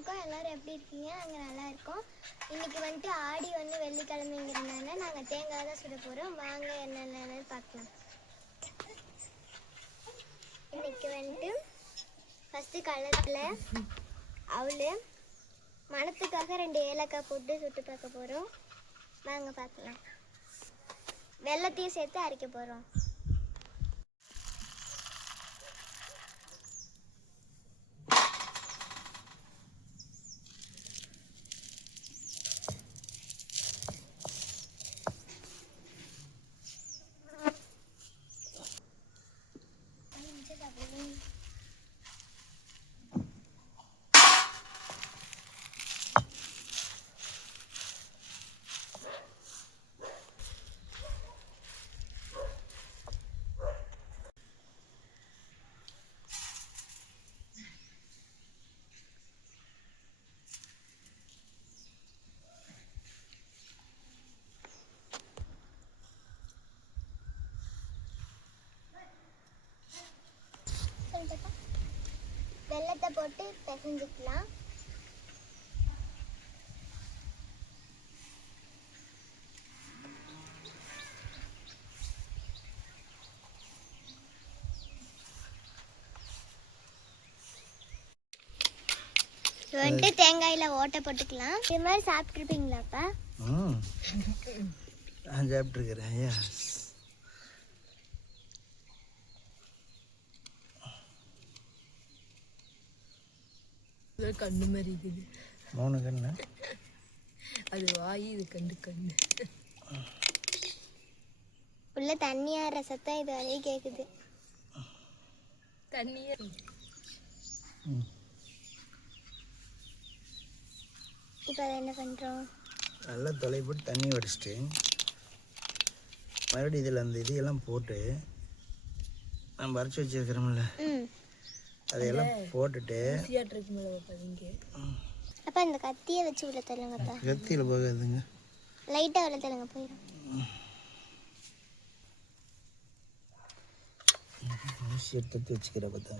வணக்கம். எல்லாரும் எப்படி இருக்கீங்க? நாங்கள் நல்லா இருக்கோம். இன்னைக்கு வந்துட்டு ஆடி வெள்ளிக்கிழமைங்கிறதுனால நாங்கள் தேங்காய் தான் சுட போகிறோம். வாங்க என்னென்னு பார்க்கலாம். இன்னைக்கு வந்துட்டு ஃபஸ்ட்டு கலத்தில் அவள் மணத்துக்காக 2 ஏலக்காய் போட்டு சுட்டு பார்க்க போகிறோம். வாங்க பார்க்கலாம். வெல்லத்தையும் சேர்த்து அரைக்க போகிறோம். வெல்லத்தை போட்டு பிசைஞ்சிக்கலாம். வந்துட்டு தேங்காயில் ஓட்டை போட்டுக்கலாம். இது மாதிரி சாப்பிட்ருப்பீங்களாப்பா? நான் சாப்பிட்ருக்கிறேன். கண்ணு மாதிரி இருக்குது. 3 கண்ணு. அது வாய், இது கண்ணு. உள்ள தண்ணியாற சத்தம் இது வரையும் கேட்குது. தண்ணியே இப்போ அதை என்ன பண்ணுறோம்? நல்லா தொலை போட்டு தண்ணி வடிச்சிட்டு மறுபடியும் இதில் அந்த இதையெல்லாம் போட்டு நம்ம அரைச்சி வச்சுருக்கிறோம்ல அதையெல்லாம் போட்டுட்டு அப்போ இந்த கத்தியை வச்சு உள்ள தள்ளுங்கப்பா. கத்தியில் போகாதுங்க, லைட்டாக உள்ள தள்ளுங்க, போயிடும். எடுத்து வச்சுக்கிற பார்த்தா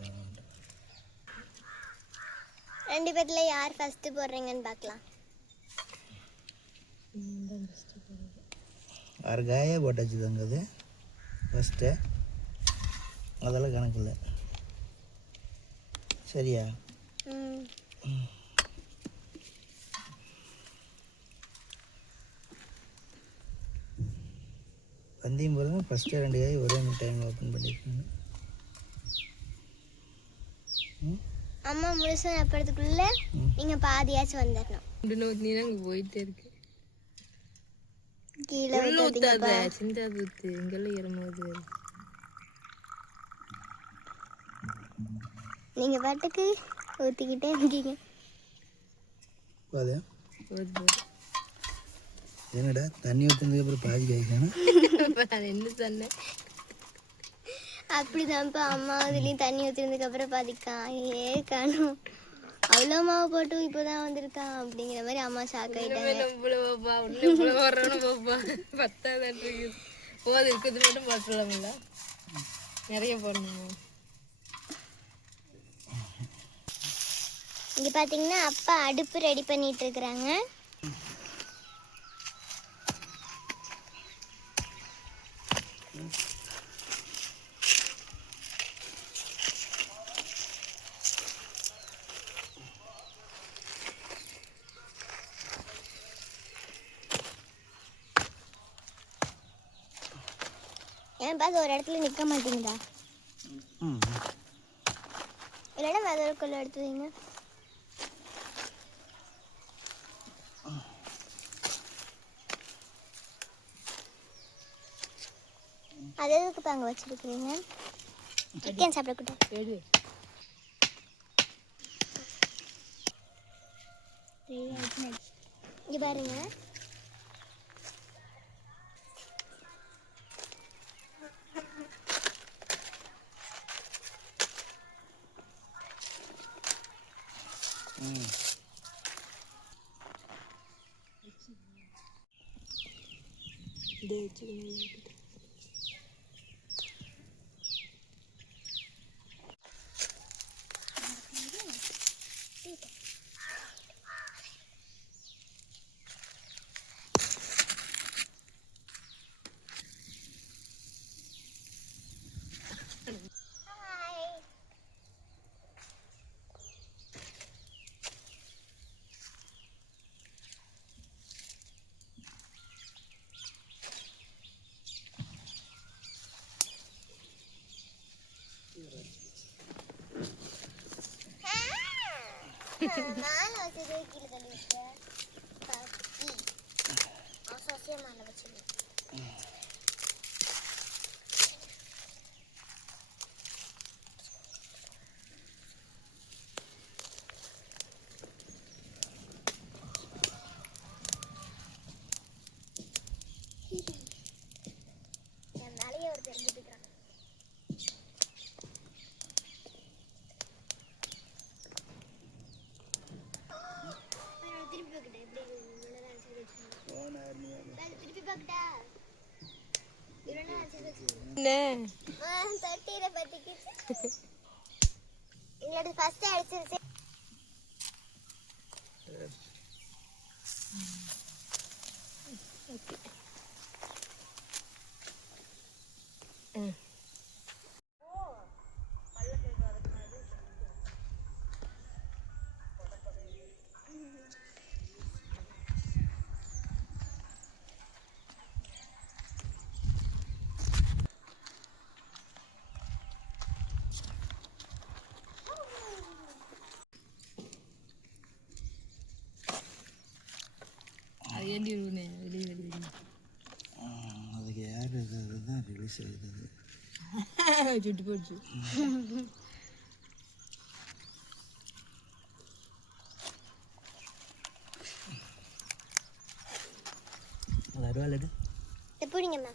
2 பேர்ல யார் ஃபர்ஸ்ட் போடுறீங்கன்னு பார்க்கலாம். 6 காயே போட்டாச்சு தாங்க. அது ஃபஸ்ட்டு அதெல்லாம் கணக்கு இல்லை. சரியா? வந்தியும் போதுங்க ஃபஸ்ட்டு 2 காய் ஒரே டைமில் ஓப்பன் பண்ணியிருக்கீங்க. அம்மா முழுசும் எப்பறதுக்குள்ள நீங்கள் பாதியாச்சும் வந்துடணும். போயிட்டே இருக்கு. கீழே சிந்தாது இங்கெல்லாம் ஏறும்போது நீங்க பாட்டுக்கு ஊத்திக்கிட்டே இருக்கீங்க. என்னடா தண்ணி ஊற்றுனதுக்கு அப்புறம் பாதி காய்க்கணும். நான் என்ன சொன்னேன்? அப்படிதான்ப்பா அம்மா இதுலேயும் தண்ணி ஊற்றினதுக்கு அப்புறம் பாதிக்காயே காணும். அவ்வளோ மாவு போட்டு இப்போதான் வந்திருக்கான் அப்படிங்கிற மாதிரி அம்மா ஷாக் ஆயிட்டாங்க. போது இருக்கிறது மட்டும் பார்த்துலாம்ல, நிறைய போடணும். இங்கே பார்த்தீங்கன்னா அப்பா அடுப்பு ரெடி பண்ணிட்டு இருக்கிறாங்க. ஏன் பார்த்து ஒரு இடத்துல நிற்க மாட்டீங்களா? இல்லைன்னா வெதற்குள்ள எடுத்து வைங்க. அது எதுக்கு தாங்க வச்சிருக்கீங்க? சிக்கன் சாப்பிடக்கூடாது. இங்கே பாருங்க, மேல வச்சதே கீழே தள்ளி விட்டேன். ஆசாசியா மேல வச்சது. என் மேலேயே ஒரு தெரிஞ்சுக்கிறான். திருப்பி பார்க்கட்டா எப்படி திருப்பி பார்க்கட்டா தட்டிற பத்திக்கு இல்லாட்டி ஃபர்ஸ்ட் அடிச்சிருச்சு. அது ஏண்டி இருக்குன்னு வெளியே வெளியே அதுக்கு யார் அதுதான் ரிலீஸ் ஆகுது. சுட்டு போச்சு. அருவாள் எடு. எப்படிங்கம்மா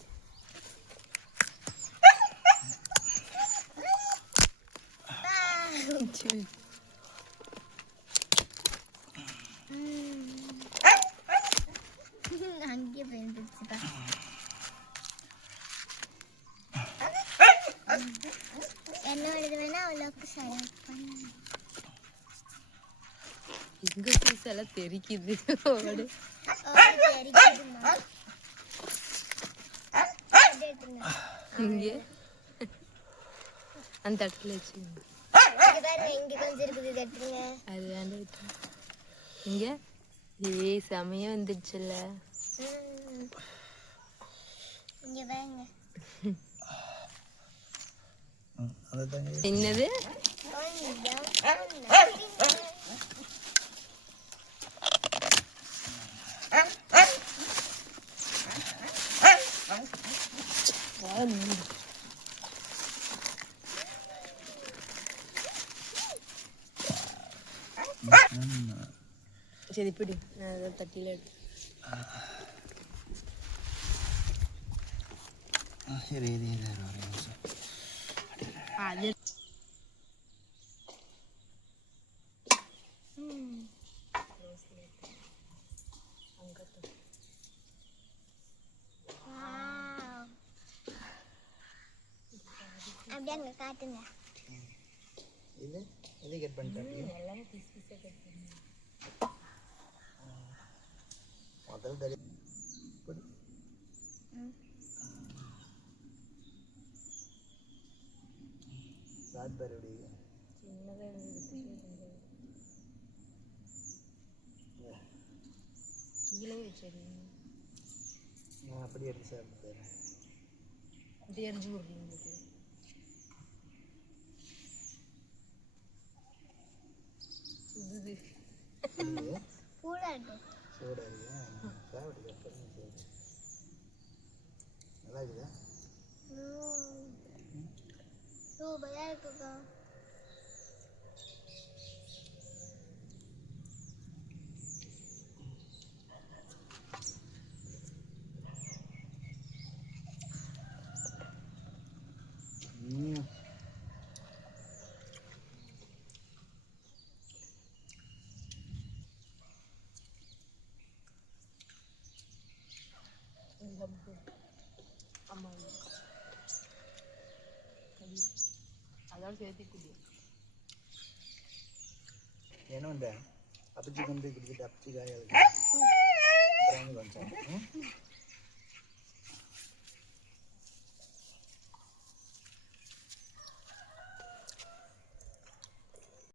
அங்கே போயிருந்துச்சுப்பா. என்னோடது வேணா அவ்வளோக்கு செலக்ட் பண்ணு. எங்க பீஸ் எல்லாம் தெரிக்குது. ஓடு தெரிக்குதுமா. இங்கே அந்த தட்டில் வச்சு இங்க கொஞ்சம் இருக்குது தட்டுங்க. அது வேண்டாம். இங்கே ஏய் சமயம் வந்துடுச்சுல்ல. இங்க வாங்க. என்னது சரி பிடி. நான் அதை தட்டியில் எடுத்து சரி இது ஒரு நிமிஷம். அது அப்படியே அங்க காட்டுங்க. இது இது கட் பண்ணிட்டேன். எல்லாமே பீஸ் பீஸாக கட் பண்ணி முதல் தடவை சாட்பேரி சின்னதாக கீழே வச்சது. நான் அப்படியே எடுத்து சாப்பிட்டேன். அப்படியே எரிஞ்சு கொடுக்கணும். சூடா இருக்கு. சூடா இருக்கா? சாப்பிட்டு நல்லா இருக்குதா? சூப்பரா இருக்குக்கா. ஆமாம் அதோட சேர்த்து குடி. என்ன பண்ணுறேன்? அப்பச்சி கொண்டு போய் குடிச்சிட்டு அப்பச்சி காயாது.